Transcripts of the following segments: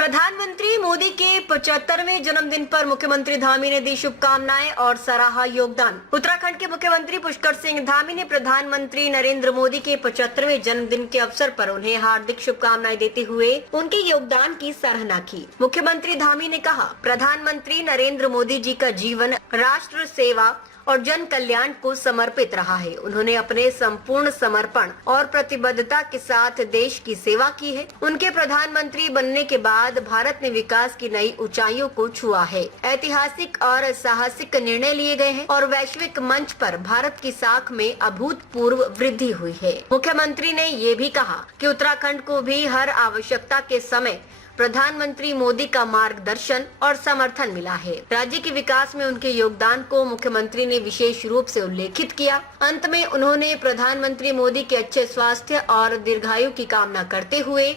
प्रधानमंत्री मोदी के 75वें जन्मदिन पर मुख्यमंत्री धामी ने दी शुभकामनाएं और सराहा योगदान। उत्तराखंड के मुख्यमंत्री पुष्कर सिंह धामी ने प्रधानमंत्री नरेंद्र मोदी के 75वें जन्मदिन के अवसर पर उन्हें हार्दिक शुभकामनाएं देते हुए उनके योगदान की सराहना की। मुख्यमंत्री धामी ने कहा, प्रधानमंत्री नरेंद्र मोदी जी का जीवन राष्ट्र सेवा और जन कल्याण को समर्पित रहा है। उन्होंने अपने संपूर्ण समर्पण और प्रतिबद्धता के साथ देश की सेवा की है। उनके प्रधानमंत्री बनने के बाद भारत ने विकास की नई ऊंचाइयों को छुआ है। ऐतिहासिक और साहसिक निर्णय लिए गए हैं और वैश्विक मंच पर भारत की साख में अभूतपूर्व वृद्धि हुई है। मुख्यमंत्री ने ये भी कहा कि उत्तराखंड को भी हर आवश्यकता के समय प्रधानमंत्री मोदी का मार्गदर्शन और समर्थन मिला है। राज्य के विकास में उनके योगदान को मुख्यमंत्री ने विशेष रूप से उल्लेखित किया। अंत में उन्होंने प्रधानमंत्री मोदी के अच्छे स्वास्थ्य और दीर्घायु की कामना करते हुए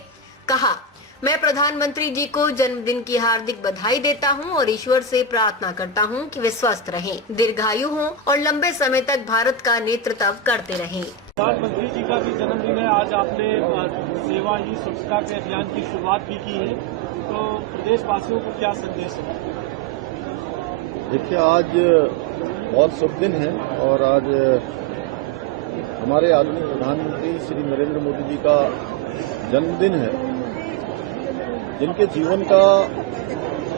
कहा, मैं प्रधानमंत्री जी को जन्मदिन की हार्दिक बधाई देता हूं और ईश्वर से प्रार्थना करता हूं कि वे स्वस्थ रहें, दीर्घायु हों और लंबे समय तक भारत का नेतृत्व करते रहें। प्रधानमंत्री जी का भी जन्मदिन है। आज आपने सेवा ही स्वच्छता के अभियान की शुरुआत भी की है, तो प्रदेशवासियों को क्या संदेश है? देखिए, आज बहुत शुभ दिन है और आज हमारे आदरणीय प्रधानमंत्री श्री नरेंद्र मोदी जी का जन्मदिन है, जिनके जीवन का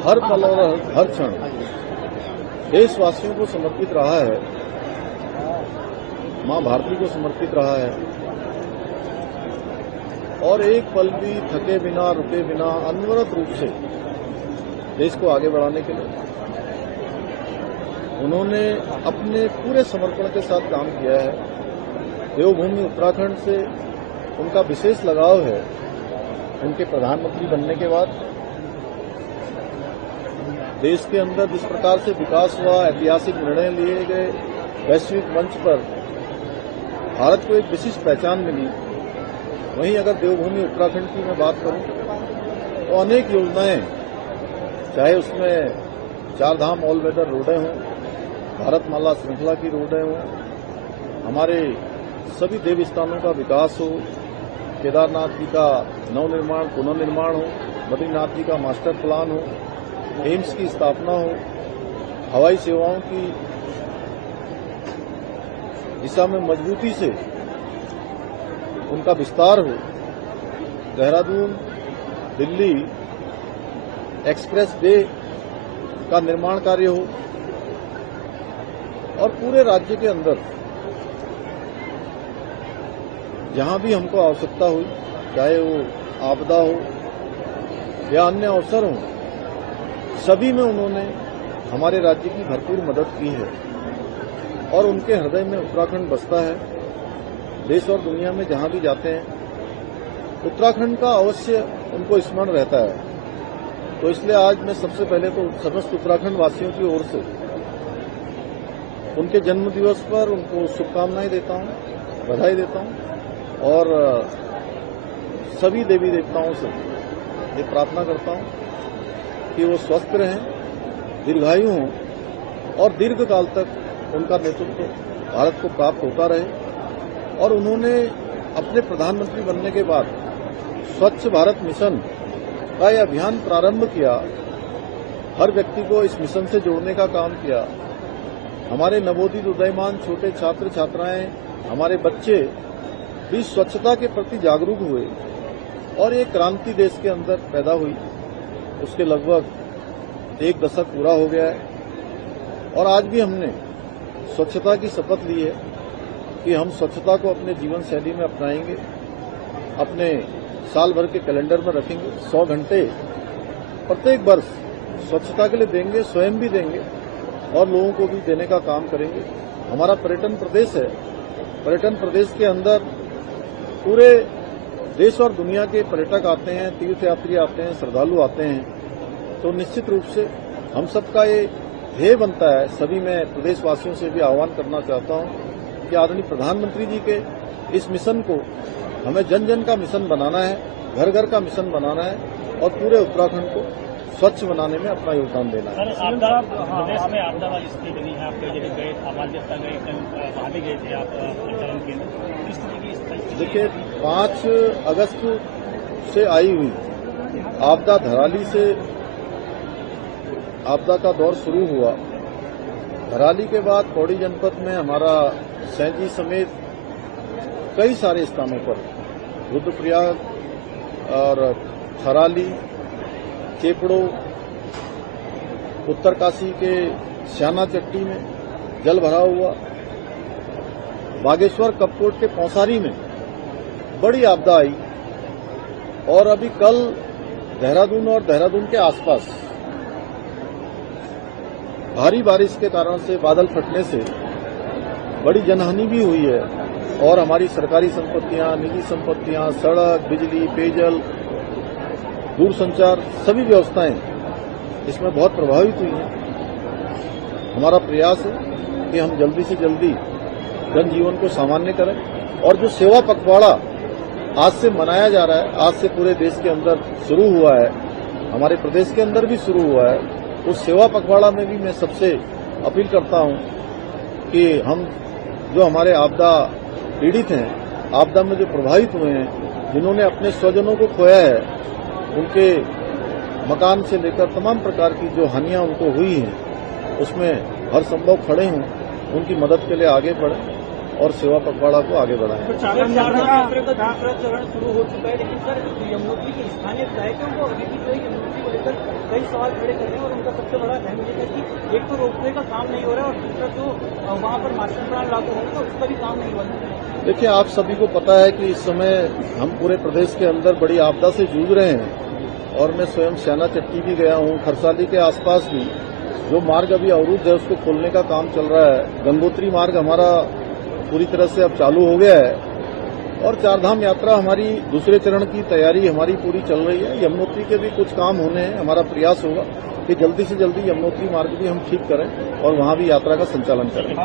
हर पल और हर क्षण देशवासियों को समर्पित रहा है, मां भारती को समर्पित रहा है और एक पल भी थके बिना, रुके बिना अनवरत रूप से देश को आगे बढ़ाने के लिए उन्होंने अपने पूरे समर्पण के साथ काम किया है। देवभूमि उत्तराखंड से उनका विशेष लगाव है। उनके प्रधानमंत्री बनने के बाद देश के अंदर जिस प्रकार से विकास हुआ, ऐतिहासिक निर्णय लिए गए, वैश्विक मंच पर भारत को एक विशिष्ट पहचान मिली। वहीं अगर देवभूमि उत्तराखंड की मैं बात करूं तो अनेक योजनाएं, चाहे उसमें चार धाम ऑल वेदर रोडें हों, भारतमाला श्रृंखला की रोडें हों, हमारे सभी देव स्थानों का विकास हो, केदारनाथ जी का नवनिर्माण पुनर्निर्माण हो, बद्रीनाथ जी का मास्टर प्लान हो, एम्स की स्थापना हो, हवाई सेवाओं की दिशा में मजबूती से उनका विस्तार हो, देहरादून दिल्ली एक्सप्रेस वे का निर्माण कार्य हो और पूरे राज्य के अंदर जहां भी हमको आवश्यकता हुई, चाहे वो आपदा हो या अन्य अवसर हो, सभी में उन्होंने हमारे राज्य की भरपूर मदद की है और उनके हृदय में उत्तराखंड बसता है। देश और दुनिया में जहां भी जाते हैं उत्तराखंड का अवश्य उनको स्मरण रहता है। तो इसलिए आज मैं सबसे पहले तो समस्त उत्तराखंड वासियों की ओर से उनके जन्म दिवस पर उनको शुभकामनाएं देता हूं, बधाई देता हूं और सभी देवी देवताओं से ये प्रार्थना करता हूं कि वो स्वस्थ रहें, दीर्घायु हों और दीर्घकाल तक उनका नेतृत्व भारत को प्राप्त होता रहे। और उन्होंने अपने प्रधानमंत्री बनने के बाद स्वच्छ भारत मिशन का यह अभियान प्रारंभ किया, हर व्यक्ति को इस मिशन से जोड़ने का काम किया। हमारे नवोदित उदयमान छोटे छात्र छात्राएं, हमारे बच्चे भी स्वच्छता के प्रति जागरूक हुए और एक क्रांति देश के अंदर पैदा हुई। उसके लगभग एक दशक पूरा हो गया है और आज भी हमने स्वच्छता की शपथ ली है कि हम स्वच्छता को अपने जीवन शैली में अपनाएंगे, अपने साल भर के कैलेंडर में रखेंगे। 100 घंटे प्रत्येक वर्ष स्वच्छता के लिए देंगे, स्वयं भी देंगे और लोगों को भी देने का काम करेंगे। हमारा पर्यटन प्रदेश है, पर्यटन प्रदेश के अंदर पूरे देश और दुनिया के पर्यटक आते हैं, तीर्थयात्री आते हैं, श्रद्धालु आते हैं। तो निश्चित रूप से हम सबका ये ध्येय बनता है। सभी मैं प्रदेशवासियों से भी आह्वान करना चाहता हूं कि आदरणीय प्रधानमंत्री जी के इस मिशन को हमें जन जन का मिशन बनाना है, घर घर का मिशन बनाना है और पूरे उत्तराखंड को स्वच्छ बनाने में अपना योगदान देना है। प्रदेश में आपदा वाली स्थिति बनी है, आप कई जगह गए, आबादता गए, वहां भी गए थे आप प्रचारण के लिए, किस तरह की? देखिए, 5 अगस्त से आई हुई आपदा धराली से आपदा का दौर शुरू हुआ। धराली के बाद पौड़ी जनपद में हमारा सैंजी समेत कई सारे स्थानों पर रुद्रप्रयाग और थराली, चेपड़ो, उत्तरकाशी के श्याना चट्टी में जल भराव हुआ। बागेश्वर कपकोट के पौसारी में बड़ी आपदा आई और अभी कल देहरादून और देहरादून के आसपास भारी बारिश के कारण से बादल फटने से बड़ी जनहानि भी हुई है और हमारी सरकारी संपत्तियां, निजी संपत्तियां, सड़क, बिजली, पेयजल, दूरसंचार सभी व्यवस्थाएं इसमें बहुत प्रभावित हुई हैं। हमारा प्रयास है कि हम जल्दी से जल्दी जनजीवन को सामान्य करें और जो सेवा पखवाड़ा आज से मनाया जा रहा है, आज से पूरे देश के अंदर शुरू हुआ है, हमारे प्रदेश के अंदर भी शुरू हुआ है, उस सेवा पखवाड़ा में भी मैं सबसे अपील करता हूं कि हम जो हमारे आपदा पीड़ित हैं, आपदा में जो प्रभावित हुए हैं, जिन्होंने अपने स्वजनों को खोया है, उनके मकान से लेकर तमाम प्रकार की जो हानियां उनको हुई हैं, उसमें हर संभव खड़े हों, उनकी मदद के लिए आगे बढ़ें और सेवा पखवाड़ा को आगे बढ़ाएं। तो चारण यात्रा का दूसरा चरण शुरू हो चुका है, लेकिन सर यमुनोत्री के स्थानीय विधायकों को अभी भी जो है यमुनोत्री को लेकर कई सवाल खड़े कर रहे हैं और उनका सबसे बड़ा अहम ये है कि एक तो रोपवे का काम नहीं हो रहा है और दूसरा जो वहां पर मास्टर प्लान लागू होगा उसका भी काम नहीं हो रहा है। देखिए, आप सभी को पता है कि इस समय हम पूरे प्रदेश के अंदर बड़ी आपदा से जूझ रहे हैं और मैं स्वयं श्याना चट्टी भी गया हूं, खरसाली के आसपास भी जो मार्ग अभी अवरुद्ध है उसको खोलने का काम चल रहा है। गंगोत्री मार्ग हमारा पूरी तरह से अब चालू हो गया है और चारधाम यात्रा हमारी दूसरे चरण की तैयारी हमारी पूरी चल रही है। यमुनोत्री के भी कुछ काम होने हैं। हमारा प्रयास होगा कि जल्दी से जल्दी यमुनोत्री मार्ग भी हम ठीक करें और वहां भी यात्रा का संचालन करें।